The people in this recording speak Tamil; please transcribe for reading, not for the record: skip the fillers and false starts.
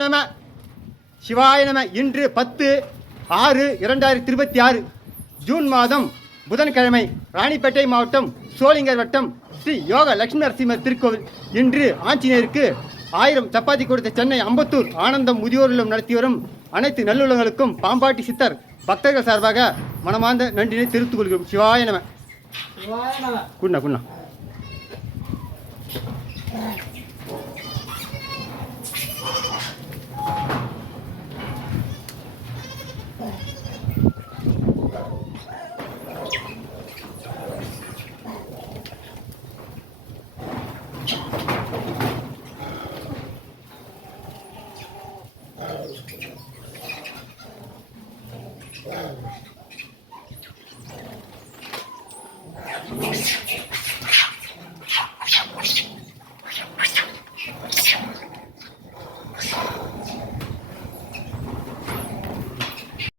நம சிவாய நம. இன்று 10/6/2026 ஜூன் மாதம் புதன்கிழமை ராணிப்பேட்டை மாவட்டம் சோளிங்கர் வட்டம் ஸ்ரீ யோக லட்சுமி நரசிம்மர் திருக்கோவில். இன்று ஆஞ்சநேயருக்கு 1000 சப்பாத்தி கொடுத்த சென்னை அம்பத்தூர் ஆனந்தம் முதியோர் இல்லம் நடத்தி வரும் அனைத்து நல்லுள்ளங்களுக்கும் பாம்பாட்டி சித்தர் பக்தர்கள் சார்பாக மனமார்ந்த நன்றினை தெரிவித்துக் கொள்கிறோம். சிவாய நம. குண்ணா குண்ணா. Wow.